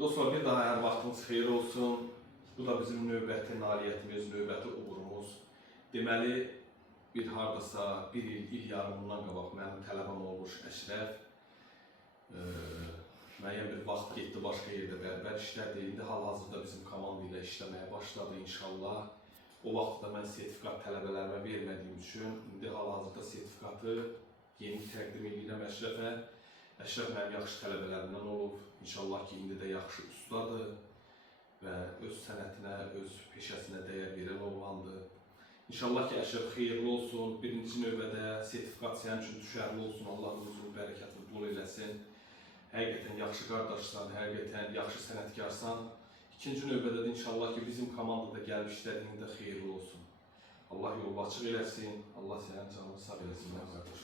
Dostlar, bir daha hər vaxtınız xeyir olsun. Bu da bizim növbəti nailiyyətimiz, növbəti uğurumuz. Deməli, bir hardasa bir il yarımından qabaq mənim tələbəm olmuş Əşrəf müəyyən bir vaxt getdi başqa yerdə bərbər işlədi. İndi hal-hazırda bizim komanda ilə işləməyə başladı inşallah. O vaxtda mən sertifikat tələbələrimə vermədiyim üçün indi hal-hazırda sertifikatı yeni təqdim edirəm Əşrəfə. Əşrəf mənim yaxşı tələbələrimdən olub. İnşallah ki, indi də yaxşı ustadır və öz sənətinə, öz peşəsinə dəyər verən oğlandır. İnşallah ki, Əşrəf xeyirli olsun. Birinci növbədə sertifikat sənin üçün düşərli olsun. Allah uzun bərəkətli bol eləsin. Həqiqətən yaxşı qardaşsan, həqiqətən yaxşı sənətkarsan. İkinci növbədə də inşallah ki, bizim komandada gəlib işlədiyində xeyirli olsun. Allah yolu açıq eləsin. Allah sənin canını sağ eləsin, qardaş.